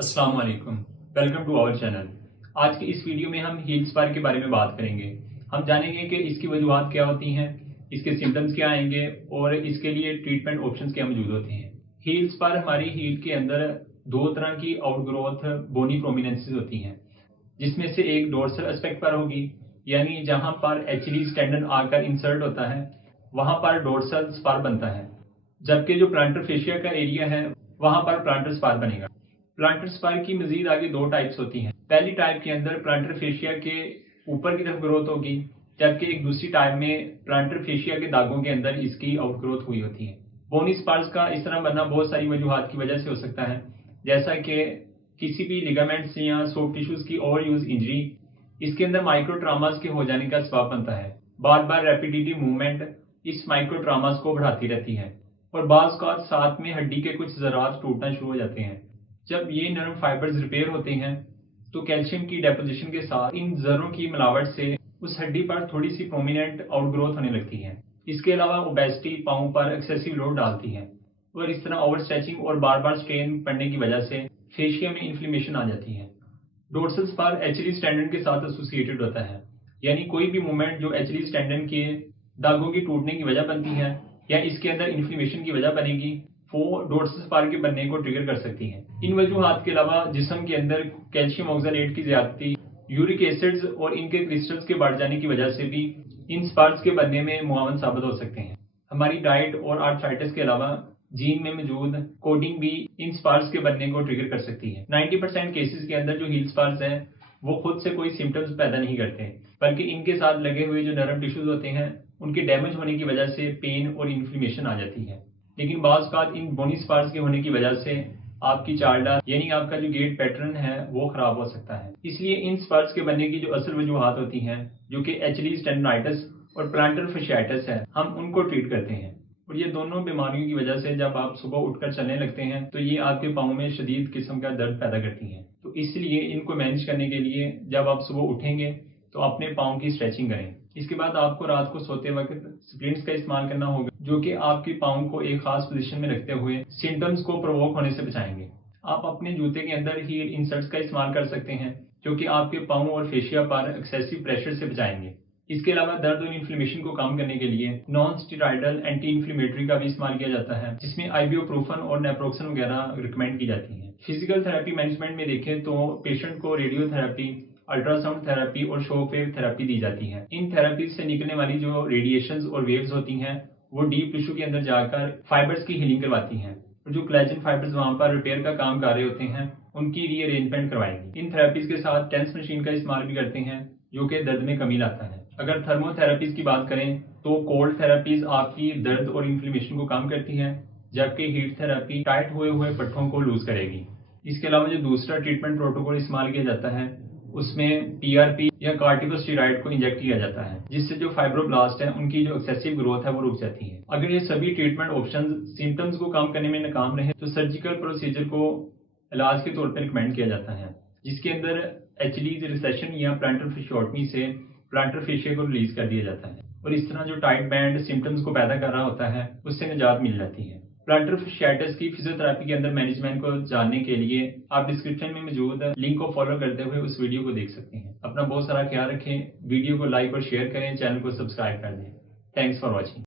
अस्सलाम वालेकुम, welcome to our channel. आज की इस वीडियो में हम हील स्पार के बारे में बात करेंगे। हम जानेंगे कि इसकी वजूहात क्या होती हैं, इसके सिम्टम्स क्या आएंगे और इसके लिए ट्रीटमेंट ऑप्शंस क्या मौजूद होते हैं। हील स्पार हमारी हील के अंदर दो तरह की आउटग्रोथ बोनी प्रोमिनेंसेस होती हैं, जिसमें से एक डोर्सल एस्पेक्ट पर होगी, यानी जहां पर एचलीज टेंडन आकर इंसर्ट होता है वहां पर डोर्सल स्पार बनता है, जबकि जो प्लांटर फेशिया का एरिया है वहां पर प्लांटर स्पार बनेगा। प्लांटर स्पार की मजीद आगे दो टाइप्स होती हैं। पहली टाइप के अंदर प्लांटर फेशिया के ऊपर की तरफ ग्रोथ होगी, जबकि एक दूसरी टाइप में प्लांटर फेशिया के दागों के अंदर इसकी आउटग्रोथ हुई होती है। बोनी स्पार्स का इस तरह बनना बहुत सारी वजूहात की वजह से हो सकता है, जैसा कि किसी भी लिगामेंट्स या सॉफ्ट टिश्यूज की ओवर यूज इंजरी, इसके अंदर माइक्रो ट्रामास के हो जाने का सबब बनता है। बार बार रेपिटेटिव मूवमेंट इस माइक्रो ट्रामास को बढ़ाती रहती है और बाज का साथ में हड्डी के कुछ जरात टूटना शुरू हो जाते हैं। जब ये नर्म फाइबर्स रिपेयर होते हैं तो कैल्शियम की डेपोजिशन के साथ इन जरों की मिलावट से उस हड्डी पर थोड़ी सी प्रोमिनेंट आउटग्रोथ होने लगती है। इसके अलावा ओबेसिटी पाँव पर एक्सेसिव लोड डालती है और इस तरह ओवर स्ट्रेचिंग और बार बार स्ट्रेन पड़ने की वजह से फेशिया में इन्फ्लेमेशन आ जाती है। डोर्सल स्पार एचलीज टेंडन के साथ एसोसिएटेड होता है, यानी कोई भी मूवमेंट जो एचलीज टेंडन के दागों की टूटने की वजह बनती है या इसके अंदर इन्फ्लेमेशन की वजह बनेगी, वो डोर्सल स्पार के बनने को ट्रिगर कर सकती है। इन वजूहात के अलावा जिस्म के अंदर कैल्शियम ऑक्सलेट की ज्यादती, यूरिक एसिड्स और इनके क्रिस्टल्स के बढ़ जाने की वजह से भी इन स्पार्स के बनने में मुआवन साबित हो सकते हैं। हमारी डाइट और आर्थराइटिस के अलावा जीन में मौजूद कोडिंग भी इन स्पार्स के बनने को ट्रिगर कर सकती है। 90% केसेस के अंदर जो हील स्पार्स हैं वो खुद से कोई सिम्टम्स पैदा नहीं करते, बल्कि इनके साथ लगे हुए जो नर्म टिश्यूज होते हैं उनके डैमेज होने की वजह से पेन और इन्फ्लेमेशन आ जाती है। लेकिन बाज़ औक़ात इन बोनी स्पार्स के होने की वजह से आपकी चालडा यानी आपका जो गेट पैटर्न है वो खराब हो सकता है। इसलिए इन स्पार्स के बनने की जो असल वजूहात होती हैं, जो कि एचलीज टेंडनाइटिस और प्लांटर फेशियाटिस है, हम उनको ट्रीट करते हैं। और ये दोनों बीमारियों की वजह से जब आप सुबह उठकर चलने लगते हैं तो ये आपके पाँव में शदीद किस्म का दर्द पैदा करती हैं। तो इसलिए इनको मैनेज करने के लिए जब आप सुबह उठेंगे तो अपने पाँव की स्ट्रेचिंग करें। इसके बाद आपको रात को सोते वक्त स्प्लिंट्स का इस्तेमाल करना होगा, जो कि आपके पाँव को एक खास पोजीशन में रखते हुए सिम्टम्स को प्रोवोक होने से बचाएंगे। आप अपने जूते के अंदर हील इंसर्ट्स का इस्तेमाल कर सकते हैं, जो कि आपके पाँव और फेशिया पर एक्सेसिव प्रेशर से बचाएंगे। इसके अलावा दर्द और इन्फ्लेमेशन को कम करने के लिए नॉन स्टेरॉयडल एंटी इन्फ्लेमेटरी का भी इस्तेमाल किया जाता है, जिसमें आइबुप्रोफेन और नेप्रोक्सन वगैरह रिकमेंड की जाती है। फिजिकल थेरेपी मैनेजमेंट में देखें तो पेशेंट को रेडियोथेरेपी, अल्ट्रासाउंड थेरेपी और शॉक वेव थेरेपी दी जाती है। इन थेरेपीज से निकलने वाली जो रेडिएशंस और वेव्स होती हैं वो डीप टिश्यू के अंदर जाकर फाइबर्स की हीलिंग करवाती हैं और जो कोलेजन फाइबर्स वहां पर रिपेयर का काम कर रहे होते हैं उनकी रीअरेंजमेंट करवाएंगी। इन थेरेपीज के साथ टेंस मशीन का इस्तेमाल भी करते हैं, जो कि दर्द में कमी लाता है। अगर थर्मोथेरेपीज की बात करें तो कोल्ड थेरेपीज आपकी दर्द और इन्फ्लेमेशन को कम करती हैं, जबकि हीट थेरेपी टाइट हुए हुए पट्टों को लूज करेगी। इसके अलावा जो दूसरा ट्रीटमेंट प्रोटोकॉल इस्तेमाल किया जाता है उसमें पीआरपी या कार्टिकोस्टेरॉइड को इंजेक्ट किया जाता है, जिससे जो फाइब्रोब्लास्ट है उनकी जो एक्सेसिव ग्रोथ है वो रुक जाती है। अगर ये सभी ट्रीटमेंट ऑप्शन सिम्टम्स को कम करने में नाकाम रहे तो सर्जिकल प्रोसीजर को इलाज के तौर पर रिकमेंड किया जाता है, जिसके अंदर एचलीज रिसेशन या प्लांटर फेशियोटमी से प्लांटर फेशिया को रिलीज कर दिया जाता है और इस तरह जो टाइट बैंड सिम्टम्स को पैदा कर रहा होता है उससे निजात मिल जाती है। प्लांटर फेशियाटिस की फिजियोथेरेपी के अंदर मैनेजमेंट को जानने के लिए आप डिस्क्रिप्शन में मौजूद लिंक को फॉलो करते हुए उस वीडियो को देख सकते हैं। अपना बहुत सारा ख्याल रखें, वीडियो को लाइक और शेयर करें, चैनल को सब्सक्राइब कर दें। Thanks for watching.